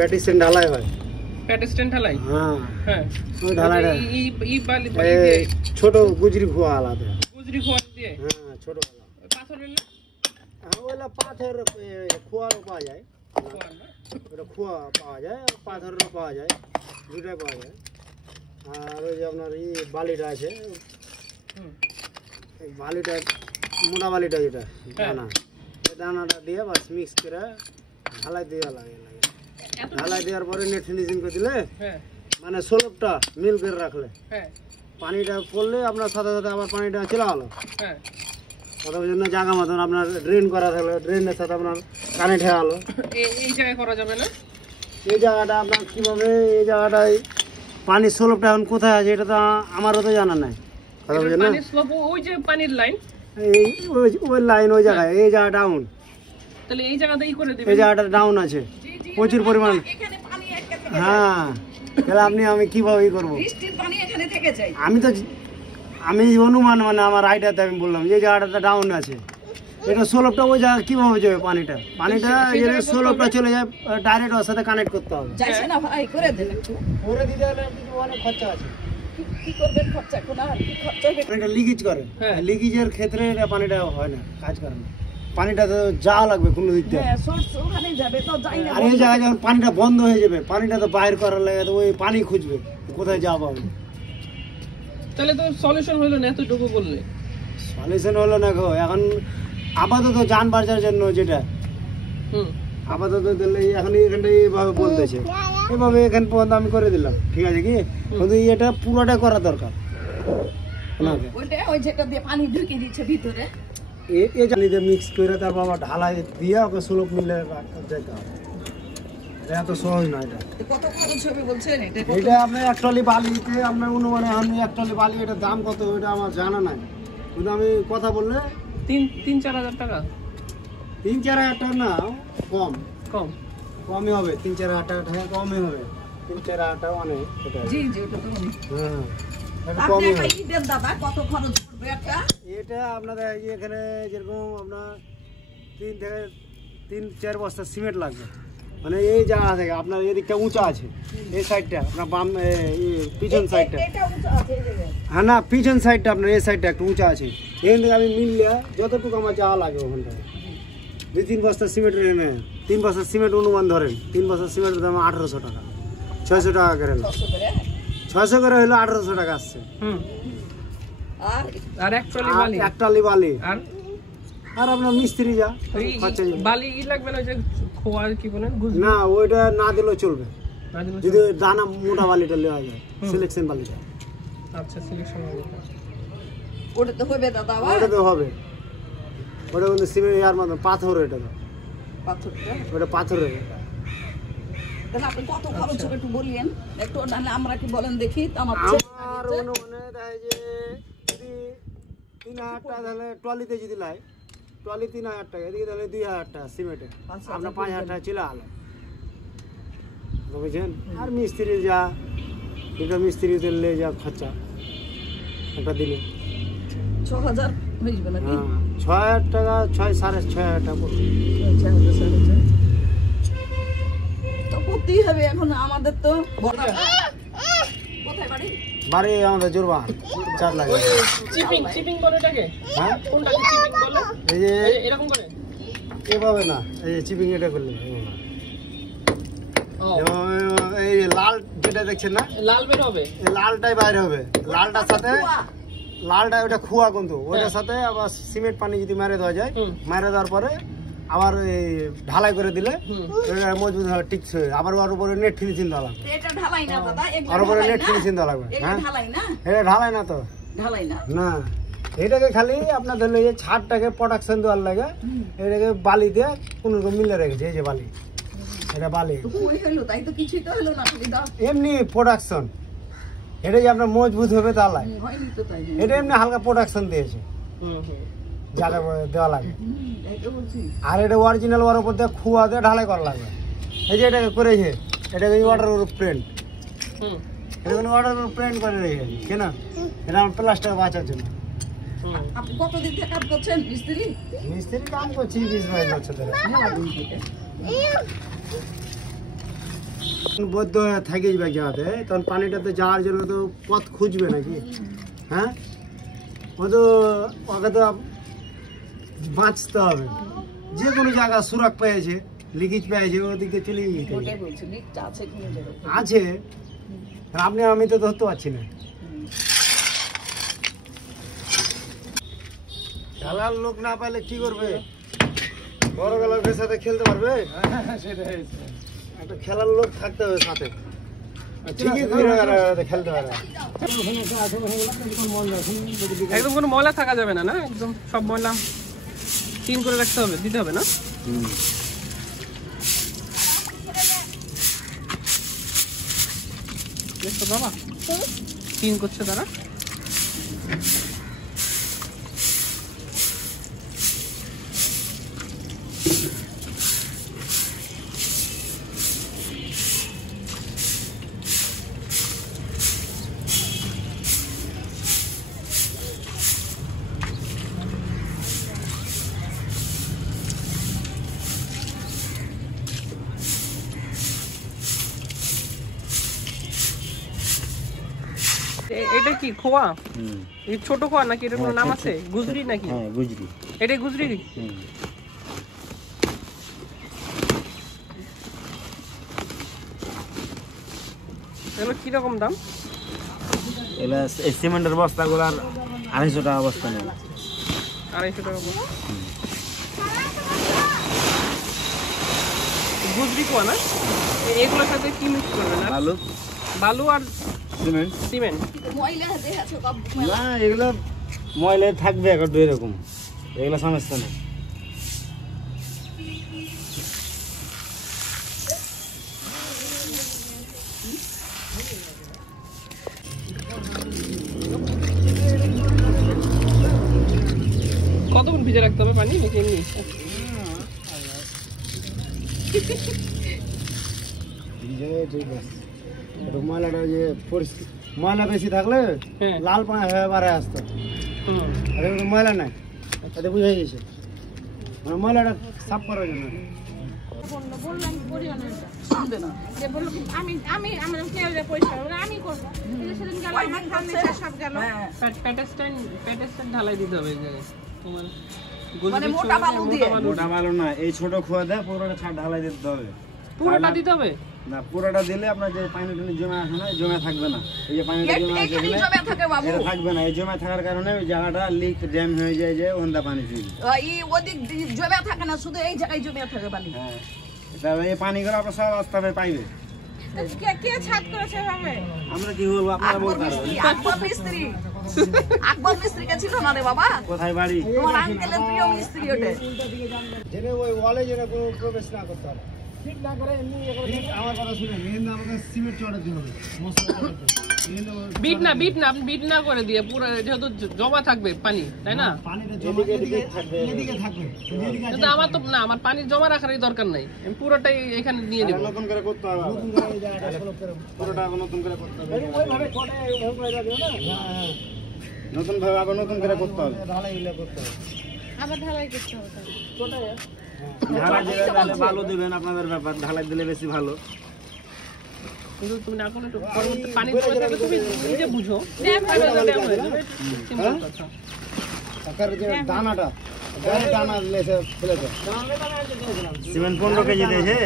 প্যাটিস্টেন ঢালাই হয়। প্যাটিস্টেন ঢালাই? হ্যাঁ হ্যাঁ, ওই ঢালাইটা এই বালি দিয়ে ছোট গুজরি খোয়া আলাদা। গুজরি খোয়া দিয়ে? হ্যাঁ ছোট আলাদা। পাথরের না? হ্যাঁ ওইলা পাথর খোয়ারও পাওয়া যায়, ওটা খোয়া পাওয়া যায়, পাথরেরও পাওয়া যায়, দুটাই পাওয়া যায়। আর ওই যে আপনার এই বালিটা আছে, এই বালিটা মোটা বালিটা যেটা দানা, এই দানাটা দিয়ে বাস মিক্স করে ঢালাই দেওয়া লাগে। ঢালাই দেওয়ার পরে নেট ফিনিশিং করে দিলে মানে সোলপটা মিল করে রাখলে পানিটা পড়লে আপনার সাথে সাথে আবার পানিটা চলে গেলো। অথবা জন্য জায়গা মতন আপনার ড্রেন করা থাকলে ড্রেনের সাথে আপনার কানেক্ট হয়ে গেলো। এই জায়গায় করা যাবে না? এই জায়গাটা আপনার কীভাবে, এই জায়গাটায় পানির সোলপটা এখন কোথায় আছে এটা তো আমারও তো জানা নাই। কথা বুঝলেন না? ওই যে পানির লাইন, এই ওই লাইন ওই জায়গায়, এই জায়গা ডাউন। তাহলে এই জায়গাতেই করে দেবেন? এই জায়গাটা ডাউন আছে প্রচুর পরিমাণ। হ্যাঁ তাহলে আমি কিভাবে করবো? আমি অনুমান মানে আমার আইডিয়াতে আমি বললাম যে জায়গাটা ডাউন আছে, এটা সোলপটা ওই জায়গা কিভাবে যাবে পানিটা সোলপটা চলে যায় ডাইরেক্ট ওর সাথে কানেক্ট করতে হবে। করে দিতে হলে অনেক খরচা আছে। লিকেজ করে, লিকেজের ক্ষেত্রে এটা পানিটা হয় না, কাজ করে না। পানিটা তো যাওয়া লাগবে কোনো দিক দিয়ে। আর এই জায়গায় যখন পানিটা বন্ধ হয়ে যাবে, পানিটা তো বাইর করার লাগে, তো ওই পানি খুঁজবে কোথায় যাওয়া পাবে। তাহলে তো সলিউশন হলো না, এতটুকু বললে সলিউশন হলো না গো। এখন আপাতত যান বাঁচার জন্য যেটা আপাতত দিলে এখন এখানটা এইভাবে বলতেছে, এইভাবে এখান পর্যন্ত আমি করে দিলাম, ঠিক আছে কি? কিন্তু এটা পুরোটা করা দরকার। মিক্স করে তারপর আবার ঢালাই দিয়ে ওকে সুলভ মিলে যেতে হবে। এত সহজ না এটা। এটা আপনার এক ট্রলি বালিতে আপনার অনুমানে আমি এক ট্রলি বালি, এটার দাম কত ওইটা আমার জানা নাই, কিন্তু আমি কথা বললে 3-4 হাজার টাকা। 3-4 হাজার টাকা না, কমই হবে। 3-4 হাজার টাকা কমই হবে। 3-4 হাজার টাকা অনেক। এটা আপনাদের এখানে যেরকম আপনার 3-4 বস্তা সিমেন্ট লাগবে। মানে এই জায়গা থেকে আপনার এদিকটা উঁচা আছে, এই সাইডটা আপনার বাম পিছন সাইডটা, হ্যাঁ না পিছন সাইডটা আপনার এই সাইডটা একটু উঁচা আছে। এখান থেকে আমি মিললে যতটুকু আমার যাওয়া লাগে ওখানটায় 2-3 বস্তা সিমেন্টের এনে 3 বস্তা সিমেন্ট অনুমান ধরেন, 3 বস্তা সিমেন্টের দাম 1800 টাকা, 600 টাকা করে, 600 করে হলো 1800 টাকা আসছে। আর এক ট্রলি বালি আর আপনার মিস্ত্রি যা বালি লাগবে না, যে খোয়া কি বলেন না, ওইটা না দিলেও চলবে যদি দানা মোটা বালিটা নেওয়া যায়, সিলেকশন বালিটা। আচ্ছা সিলেকশন বালিটা ওটা তো হবে দাদা, ওটা তো হবে। ওটা কিন্তু সিমেন্ট ইয়ার মতো পাথর, এটা তো পাথরটা, ওটা পাথরের। তাহলে আপনি কত খরচ হবে একটু বলিয়েন একটু, নাহলে আমরা কি বলেন দেখি। আমার অনুমানে দেখা যে যদি 3000 টাকা, তাহলে ট্রলিতে যদি লাই ট্রলি 3000 টাকা, এদিকে তাহলে 2000 টাকা সিমেন্টে, আপনার 5000 টাকা চলে আলো, বুঝছেন? আর মিস্ত্রি যা দুটো মিস্ত্রি দিলে যা খরচা একটা দিনে 6000 হয়ে যাবে নাকি? 6000 টাকা, 6,500 টাকা পড়বে। তো করতেই হবে এখন আমাদের তো। কোথায় বাড়ি? বাড়ি আমাদের জোরবান 4 লাখ। চিপিং বলে এটাকে? হ্যাঁ কোনটাকে চিপিং বলে? এই যে এরকম করে এভাবে না, এই যে চিপিং এটা করলে এই লাল যেটা দেখছেন না, লাল বের হবে, এই লালটাই বাইরে হবে। লালটার সাথে লালটা ওটা খুয়া, কিন্তু ওটার সাথে আবার সিমেন্ট পানি যদি মেরে দেওয়া যায়, মেরে দেওয়ার পরে আবার এই ঢালাই করে দিলে মজবুত হবে, টিকছে। আবার ওর উপরে নেট ফিনিশিং দেওয়া লাগবে। এটা ঢালাই না দাদা, ওর উপরে নেট ফিনিশিং দেওয়া লাগবে। এটা ঢালাই না, এটা ঢালাই না তো, ঢালাই না না। এটাকে খালি আপনার ধরলে এই ছাদটাকে প্রোডাকশন দেওয়ার লাগে, এটাকে বালি দিয়ে কোনো রকম মিলে রেখেছে। এই যে বালি, এটা বালি তাই তো কিছুই তো হলো না, এমনি প্রোডাকশন। এটা যে আপনার মজবুত হবে তা লাগে, এটা এমনি হালকা প্রোডাকশন দিয়েছে, জায়গা দেওয়া লাগে। আর এটা অরিজিনাল ওর উপর দিয়ে খুয়া দিয়ে ঢালাই করা লাগবে। এই যে এটাকে করেছে, এটাকে ওয়াটার প্রিন্ট, এটা ওয়াটার প্রিন্ট করে রেখেছে কেন? এটা আমার প্লাস্টার বাঁচার জন্য। আপনি কতদিন থেকে কাজ করছেন মিস্ত্রি? মিস্ত্রি কাম করছি 20-22 বছর ধরে। বদ্ধ হয়ে থাকে যাবে এক জায়গাতে, তখন পানিটাতে যাওয়ার জন্য তো পথ খুঁজবে নাকি, হ্যাঁ? ও তো ওকে তো বাঁচতে হবে, যে কোনো জায়গা সুরাক পেয়েছে, লিকেজ পেয়েছে, ওদিকে চলে যেতে হবে। ওটাই বলছি, লিকটা আছে কোনো জায়গায়? আছে, আপনি আমি তো ধরতে পারছি না। খেলার লোক না পাইলে কি করবে? বড় লোকের সাথে খেলতে পারবে? একটা খেলার লোক থাকতে হবে সাথে, ঠিকই খেলতে পারবে। একদম কোনো ময়লা থাকা যাবে না, না একদম সব ময়লা ক্লিন করে রাখতে হবে, দিতে হবে না? দেখছো বাবা ক্লিন করছে তারা। এটা কি খোয়া? এই ছোট খোয়া নাকি এটার কোনো নাম আছে? গুজরি নাকি? হ্যাঁ গুজরি। এটাই গুজরি। এগুলো কিরকম দাম? এগুলা সিমেন্টের বস্তাগুলো 250 টাকা বস্তা নেই। 250 টাকা বস্তা। গুজরি খোয়া না? এগুলোর সাথে কি মিক্স করবে না? বালু আর সিমেন্ট। ময়লা দেয়া আছে সব না, এগুলো ময়লা থাকবে একটু এরকম, এগুলো সমস্যা নেই। কতক্ষণ ভিজে রাখতে হবে পানি নাকি এমনি? ময়লাটা যে ময়লা বেশি থাকলে লাল পানি হয়ে বাড়ে আসতো, আর এগুলো ময়লা নাই, তাতে বুঝে গেছে মানে ময়লাটা সাফ করার জন্য। বললাম করিও না, শুনবে না। যে বললো আমি আমি আমার কেউ পয়সা আমি করবো, সেদিন গেল আমার ফার্নিচার সব গেল। প্যাটেস্টাইন ঢালাই দিতে হবে তোমার। মানে মোটা বালু দিয়ে? মোটা বালু না, এই ছোট খোয়া দেয় পুরোটা ছাড় ঢালাই দিতে হবে। পুরোটা দিতে হবে না, পুরোটা দিলে আপনার যে পানি টানি জমে আসে না, জমে থাকবে না। এই যে পানিটা জমে আসে এখানেই জমে থাকে বাবু। এটা থাকবে না, এই জমে থাকার কারণে ওই জায়গাটা লিক জ্যাম হয়ে যায়, যে ওন্দা পানি ফিরে। এই ওদিক জমে থাকে না, শুধু এই জায়গায় জমে থাকে পানি। হ্যাঁ, তাহলে এই পানিগুলো আপনার সব রাস্তায় পাইবে। কে কে ছাদ করেছে ভাবে? আমরা কি বলবো, আপনারা আকবর বলতে মিস্ত্রি, পারবেন। আকবর মিস্ত্রি, আকবর মিস্ত্রি কে ছিল না রে বাবা? কোথায় বাড়ি? তোমার আঙ্কেলের প্রিয় মিস্ত্রি ওটা। জেনে ওই ওয়ালে যেন কোনো প্রবেশ না করতে হবে, ঠিক না করে এমনি আমার কথা শুনে মেন আমাকে সিমেন্ট চড়াতে হবে, মশলা চড়াতে হবে। বিট না করে দিয়ে পুরো, যেহেতু জমা থাকবে পানি, তাই না? পানিটা জমা এদিকে থাকবে, এদিকে থাকবে। কিন্তু আমার তো না, আমার পানি জমা রাখারই দরকার নাই, আমি পুরোটাই এখানে নিয়ে দেবো। নতুন করে করতে হবে, নতুন করে এই জায়গাটা পুরোটা নতুন করে করতে হবে। ওইভাবে কোটে ওইভাবে করে রাখবে না, হ্যাঁ নতুন ভাবে আবার নতুন করে করতে হবে, ঢালাই ইলা করতে হবে, আবার ঢালাই করতে হবে। ঢালাই দিলে তাহলে ভালো দিবেন, আপনাদের ব্যাপার, ঢালাই দিলে বেশি ভালো। কিন্তু তুমি না করলে পানি জমে থাকলে তুমি নিজে বুঝো, ড্যাম হয়ে যাবে, সিম্পল কথা। তার যে দানাটা গায়ে দানা লেসে ফেলেছে, সিমেন্ট 15 কেজি দিয়েছে,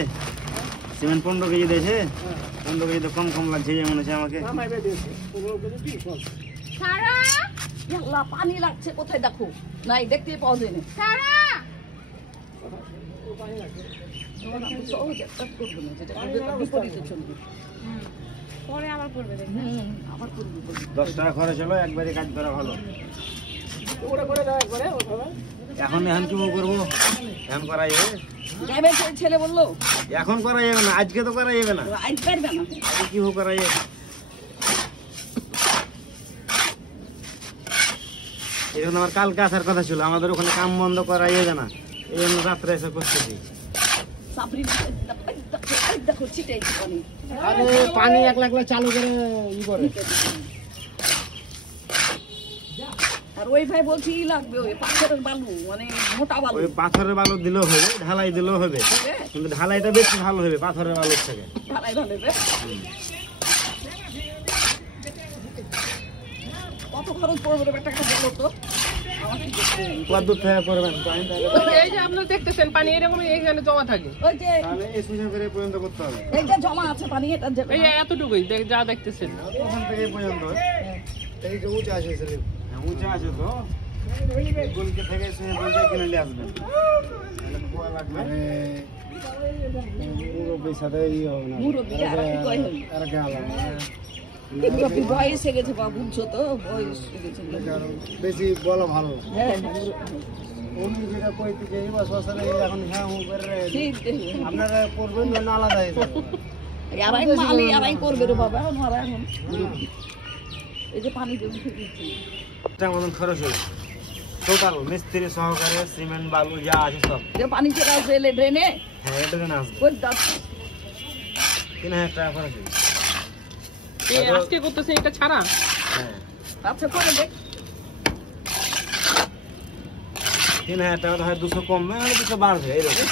সিমেন্ট 15 কেজি দিয়েছে, 15 কেজি তো কম কম লাগছে যে মনে হচ্ছে আমাকে। সারা আল্লাহ, পানি লাগছে কোথায় দেখো, নাই দেখতেই পাওয়া যায় না। সারা সহজ একটা করবে না, যেটা বিপরীতে চলবে। পরে আবার করবে দেখবে। আবার করবে। 10 টাকা খরচ হলো, একবারে কাজ করা ভালো। এখন কি করবো, এখন করা যাবে? যাবে ছেলে বললো এখন করা যাবে না, আজকে তো করা যাবে না, আজ পারবে না। আজকে কি করা যাবে? এই জন্য আমার কালকে আসার কথা ছিল, আমাদের ওখানে কাম বন্ধ করা যাবে না, এই জন্য রাত্রে এসে করতেছি। সাপড়ি দেখো ছিটাই পানি। আরে পানি একলা একলা চালু করে ই করে। আর আর ওই ভাই বলছি ই লাগবে ওই পাথরের বালু মানে মোটা বালু ওই পাথরের বালু দিলেও হবে, ঢালাই দিলেও হবে, হবে? কিন্তু ঢালাইটা বেশি ভালো হবে পাথরের বালুর থেকে। ঢালাই ভালো হবে। কত খরচ পড়বে রে টাকা বলো তো? কত দূর থেকে করবেন? এই যে আপনারা দেখতেছেন পানি এরকম এইখানে জমা থাকে, ওই যে তাহলে এই সুযোগ করে পর্যন্ত করতে হবে। এই যে জমা আছে পানি এটা যাবে এই যে এতটুকুই যা দেখতেছেন। ওখান থেকে এই পর্যন্ত এই যে উঁচা আছে সেলিম, উঁচা আছে তো গুলকে থেকে সুযোগ বলতে কিনে নিয়ে আসবেন। তাহলে খোয়া লাগবে মুরব্বীর সাথে ই হবে না, মুরব্বি আর কি কয় হই আর কে আলাদা মুরব্বি বয়স হয়ে গেছে বা বুঝছো তো বয়স হয়ে গেছে বেশি বলা ভালো না। হ্যাঁ উনি যেটা কইতে যে এই বছর এখন হ্যাঁ হুঁ করে ঠিক আপনারা করবেন না আলাদা হয়ে যাবে। আড়াই মালি আড়াই করবে রে বাবা আমরা এখন এই যে পানি দেবো এটা মতন খরচ হবে টোটাল মিস্ত্রি সহকারে সিমেন্ট বালু যা আছে সব। যে পানি চলে আসবে এলে ড্রেনে হ্যাঁ এটা কেন আসবে ওই দাঁত 3000 টাকা খরচ হবে। এই আজকে করতেছেন এটা ছাড়া? হ্যাঁ আচ্ছা করে দেখ 3000 টাকা তো হয় 200 কমবে না 200 বাড়বে এইরকম।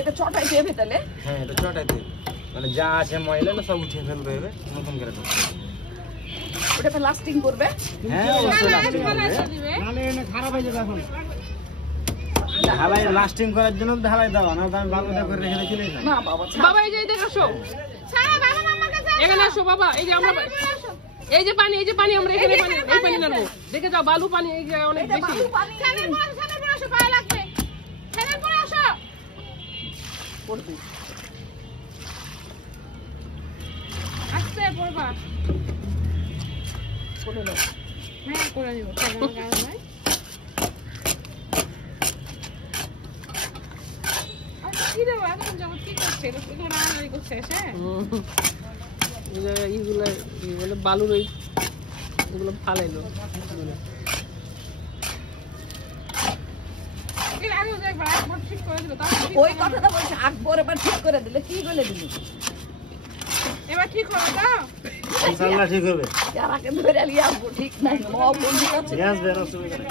এটা ছটায় দেবে তাহলে হ্যাঁ এটা ছটাইতে মানে যা আছে ময়লা না সব উঠিয়ে ফেলতে হবে নতুন করে। ওটা লাস্টিং করবে হ্যাঁ অবশ্যই লাস্টিং করবে, নাহলে এনে খারাপ হয়ে যাবে। এখন ঢালাই লাস্টিং করার জন্য ঢালাই দেওয়া না, আমি বালুটা করে রেখে চলে যাই। না বাবা বাবা এই যে দেখো আসো, এখানে আসো বাবা। এই যে আমরা এই যে পানি আমরা এখানে পানি এই পানি নামবো, দেখে যাও বালু পানি এই যে অনেক বেশি। করবে আস্তে পড়বা। করে নাও হ্যাঁ করে দিব ভাই। কি দেবো এখন যাবো কি করছে এগুলো রান্নারি করছে এসে এইগুলো বালুর ওই এগুলো ফালাইলো। এর আগে দেখবা একবার ঠিক করে দিল তারপর ওই কথাটা বলছি আকবর এবার ঠিক করে দিলে কি বলে দিলি এবার ঠিক হবে তো ইনশাআল্লাহ ঠিক হবে। যারা কে ধরে নিয়ে আসবো ঠিক নাই ও বন্ধু আছে গ্যাস বের অসুবিধা নেই।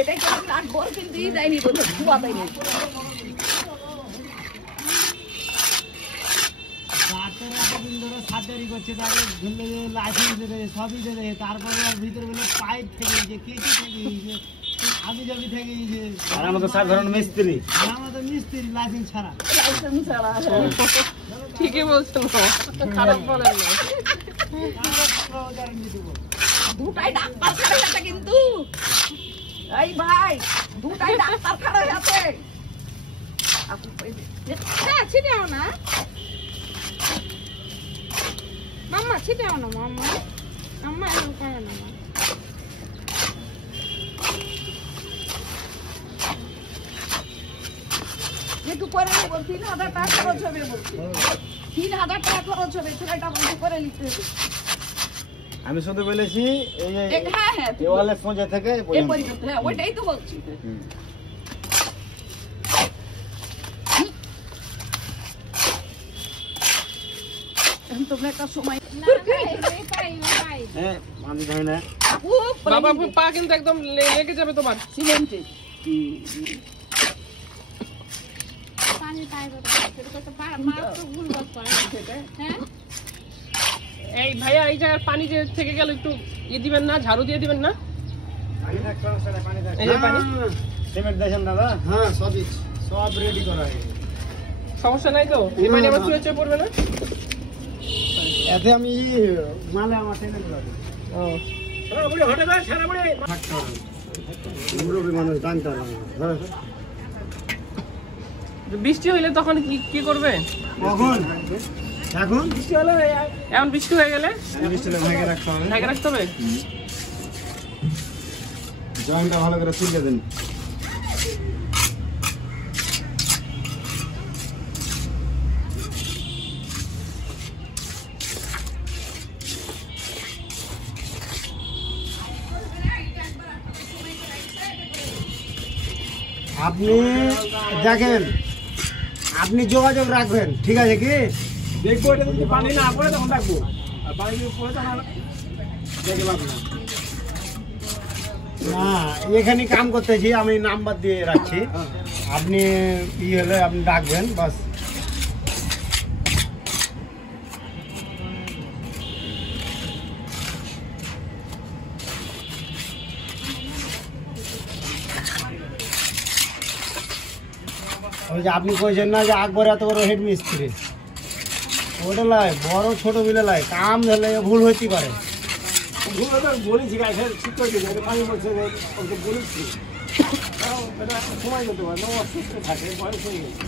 এটাই তো আকবর কিন্তু ই দেয়নি বলে ধোয়া দেয়নি আর আমাদের সাধারণ মিস্ত্রি লাইসেন্স ছাড়া ঠিকই বলছেন, খারাপ বলেন না। দুটাই ডাক্তার খারাপ আছে কিন্তু এই ভাই দুটাই ডাক্তার খারাপ আছে হ্যাঁ ছিটাও না মাম্মা ছিটাও না মাম্মা আম্মা এরকম করে না একটু করে নেবো 3000 টাকা খরচ হবে বলছি 3000 টাকা খরচ হবে সেটা বন্ধ করে নিতে হবে আমি শুধু বলেছি এই যে হ্যাঁ হ্যাঁ দেওয়ালে সোজা থেকে এই পর্যন্ত হ্যাঁ ওইটাই তো বলছি এখন তোমরা একটা সময় হ্যাঁ আমি জানি না বাবা পা কিন্তু একদম লেগে যাবে তোমার। সিমেন্টে পানি পাইবে তো মা তো ভুল বাস করে হ্যাঁ এই ভাইয়া এই জায়গার পানি যে থেকে গেল একটু দিবেন না, ঝাড়ু দিয়ে দিবেন না? এই যে পানি সিমেন্ট দেখেন দাদা, হ্যাঁ সবই সব রেডি করা হয়ে গেছে। সমস্যা নাই তো? এই পানি আবার চুয়ে চুয়ে পড়বে না? এতে আমি মালে আমার টেনে দিলাম। ও মুরব্বী মানুষ জানতে হবে। হ্যাঁ বৃষ্টি হইলে তখন কি করবে? কখন এখন বৃষ্টি হলে এখন বৃষ্টি হয়ে গেলে বৃষ্টিটা ভেঙে রাখতে হবে, ঢেকে রাখতে হবে। জয়েন্টটা ভালো করে তুলে দেন। আপনি দেখেন, আপনি যোগাযোগ রাখবেন, ঠিক আছে কি? দেখবো এটা যদি পানি না পড়ে তখন রাখবো, আর পানি যদি পড়ে তখন দেখে পাবো না। না, এখানে কাম করতেছি, আমি নাম্বার দিয়ে রাখছি, আপনি হলে আপনি ডাকবেন বাস। ওই যে আপনি কইছেন না যে আকবর এত বড় হেড মিস্ত্রি, ওটা লাই বড় ছোট মিলে লাই কাম ধরলে ভুল হইতে পারে। বলেছি গায়ে ঠিক করে দিয়েছি, পানি বলছে ওকে বলেছি, এটা সময় যেতে পারে না, অসুস্থ থাকে, বয়স হয়ে গেছে।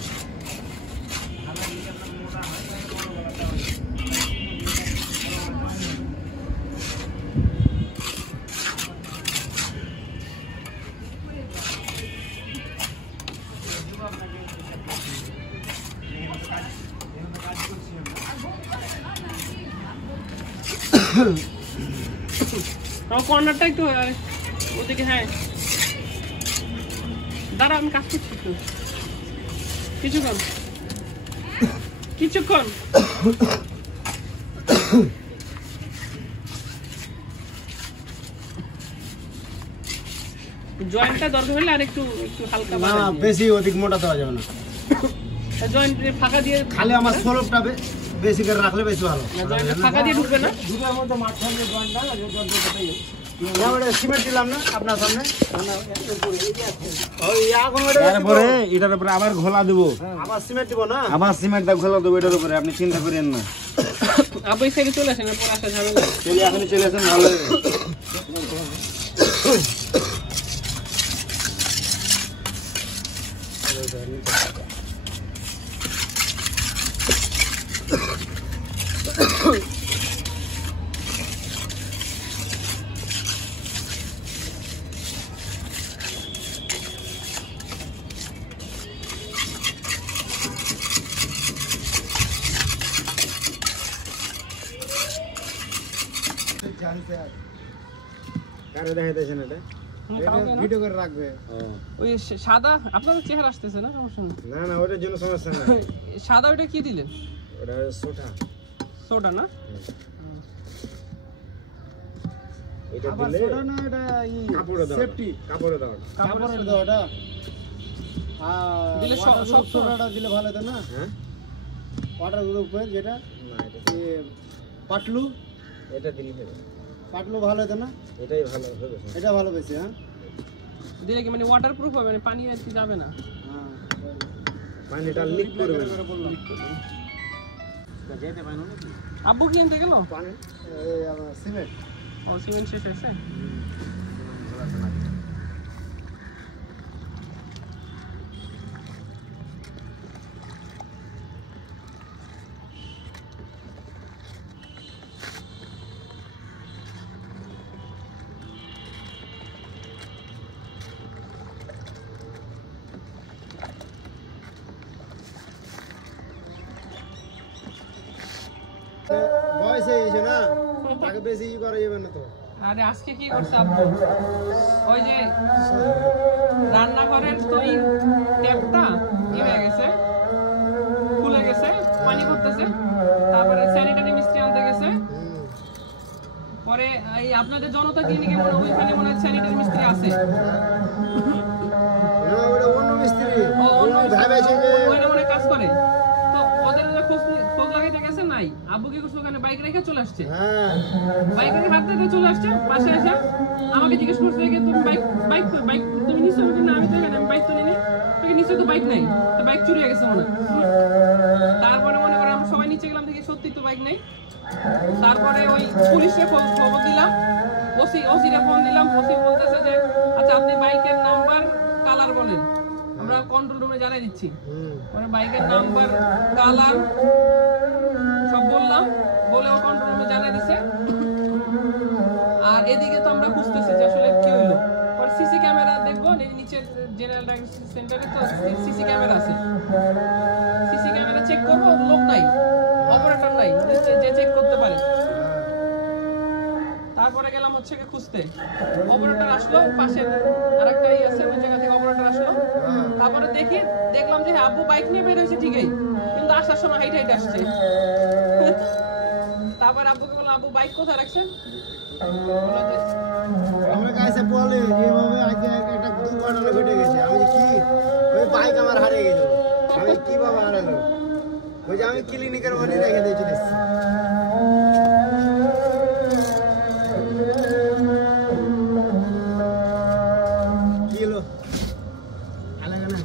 কর্নারটা একটু ওদিকে, হ্যাঁ দাঁড়া আমি কাজ করছি একটু, কিছুক্ষণ কিছুক্ষণ। জয়েন্টটা দরকার হলে আর একটু একটু হালকা না বেশি অধিক মোটা দেওয়া যাবে না, জয়েন্ট ফাঁকা দিয়ে, খালি আমার সোলপটা বেশি করে রাখলে বেশি ভালো। জয়েন্ট ফাঁকা দিয়ে ঢুকবে না, দুটোর মধ্যে মাঝখানে যে জয়েন্টটা, যে জয়েন্টটা কোথায় গেছে? সিমেন্ট দিলাম না আপনার সামনে, তারপরে এটার উপরে আবার ঘোলা দেবো, আবার সিমেন্ট দিব না, আবার সিমেন্ট ঘোলা দেবো এটার উপরে, আপনি চিন্তা করেন না। আবু সাইডে চলে আসেন, পরে আসা ঝামেলা। চলে এখনই চলে আসেন, ভালো হবে। কারে দেখাইতেছেন এটা? ভিডিও করে রাখবে। ওই সাদা আপনাদের চেহারা আসতেছে না, সমস্যা নেই। না না ওটার জন্য সমস্যা না, সাদা ওইটা কি দিলেন? ওটা সোটা, সোডা না? এটা দিলে সোটা না, এটা কাপড়ে দাও, সেফটি কাপড়ে দাও, কাপড়ে দাও ওটা। দিলে সব সোটাটা দিলে ভালো হতো না? হ্যাঁ, ওয়াটার গ্রুপ যেটা, না এটা পাটলু, এটা দিলে হবে, পাটলু ভালো হতো না? এটাই ভালো হবে, এটা ভালো বেশি। হ্যাঁ, দিলে কি মানে ওয়াটারপ্রুফ হবে, মানে পানি আর কি যাবে না? হ্যাঁ, পানিটা লিক করবে না। আব্বু কি আনতে গেল? পানি এই আমার সিমেন্ট, ও সিমেন্ট শেষ আছে। বয়স হয়েছে না, তাকে বেশি ই করা যাবে না তো। আরে আজকে কি করছে আব্বু, ওই যে রান্নাঘরের তো এই ট্যাপটা কি হয়ে গেছে, খুলে গেছে, পানি পড়তেছে, তারপরে স্যানিটারি মিস্ত্রি আনতে গেছে, পরে এই আপনাদের জনতা ক্লিনিকে মনে ওইখানে মনে হয় স্যানিটারি মিস্ত্রি আছে, না ওটা অন্য মিস্ত্রি, অন্য ভাবেছে যে ওইটা মনে হয় কাজ করে, তো ওদের খোঁজ লাগাইতে গেছে নাই, আব্বু কি করছে ওখানে বাইক রেখে চলে আসছে, হ্যাঁ বাইক রেখে হাত ধরে চলে আসছে, পাশে এসে আমাকে জিজ্ঞেস করছে যে তুমি বাইক তুমি নিশ্চয় আমাকে, না আমি তো এখানে আমি বাইক তো নিই, তোকে নিশ্চয় তো বাইক নাই, তো বাইক চুরি হয়ে গেছে মনে হয়। তারপরে মনে করে আমরা সবাই নিচে গেলাম, দেখি সত্যি তো বাইক নেই। তারপরে ওই পুলিশে খবর দিলাম, ওসিরে ফোন দিলাম, ওসি বলতেছে যে আচ্ছা আপনি বাইকের নাম্বার কালার বলেন, আমরা কন্ট্রোল রুমে জানাই দিচ্ছি। মানে বাইকের নাম্বার কালার সব বললাম, বলে ও কন্ট্রোল রুমে জানাই দিছে। আর এদিকে তো আমরা খুঁজতেছি যে আসলে কি হইলো, পরে সিসি ক্যামেরা দেখবো, নিচের জেনারেল ডায়াগনস্টিক সেন্টারে তো সিসি ক্যামেরা আছে, সিসি ক্যামেরা চেক করবো, লোক নাই, অপারেটর নাই যে চেক করতে পারে। তারপরে গেলাম হচ্ছে কি খুঁজতে, অপারেটর আসলো, পাশে আরেকটা আছে ওই জায়গা থেকে অপারেটর আসলো, তারপরে দেখলাম যে আব্বু বাইক নিয়ে বের হয়েছে ঠিকই, কিন্তু আসার সময় হাইট হাইট আসছে। তারপর আব্বুকে বললাম, আব্বু বাইক কোথায় রাখছেন? বললো যে আমার কাছে বলে যেভাবে আজকে একটা দুর্ঘটনা ঘটে গেছে। আমি কি ওই বাইক আমার হারিয়ে গেছিল, আমি কিভাবে হারালো? ওই যে আমি ক্লিনিকের ওখানে রেখে দিয়ে চলে এসেছি। কি হলো আলাদা না?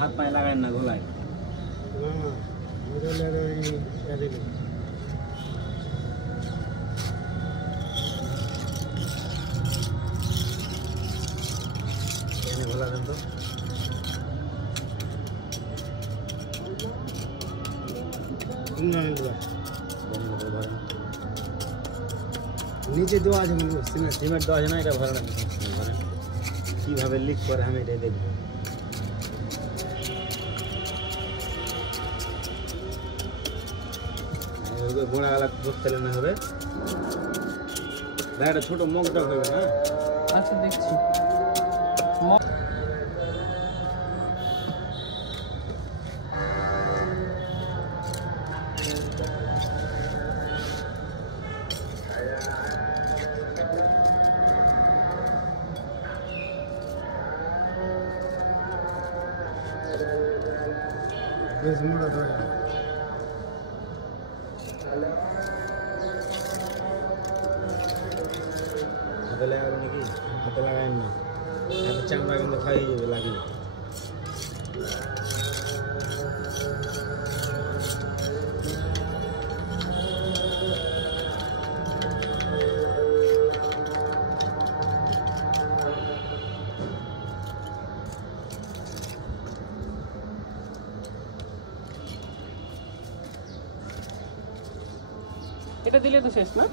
হাত পায়ে লাগায় না গলায়। না মোবাইলের ওই গাড়ি এনে ভোলা দেন তো। নিচে দেওয়া আছে কিন্তু সিমেন্ট দেওয়া আছে না, এটা ভরা রাখবে। কিভাবে লিক করে আমি এটা দেখবো। গোড়া গালা ধরতে না হবে, একটা ছোট মগটা হবে না। আচ্ছা দেখছি। বেশ মোটা তো হাতে লাগাবে নাকি? হাতে লাগায় না, হাতে চামড়া কিন্তু খাই যাবে লাগিয়ে। এটা দিলে তো শেষ না?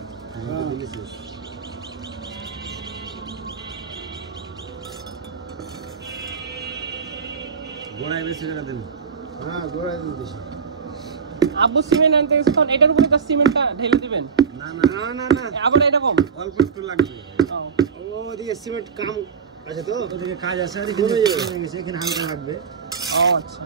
গোড়ায় বেশি করে দেন। হ্যাঁ গোড়ায় দিতেছি। আব্বু সিমেন্ট আনতে গেছে, তখন এটার উপরে তার সিমেন্টটা ঢেলে দিবেন? না না না না না, আবার এটা কম? অল্প একটু লাগবে। ওদিকে সিমেন্ট কাম আছে তো, ওদিকে কাজ আছে আর কমে যাবে। এখানে হালকা লাগবে। ও আচ্ছা।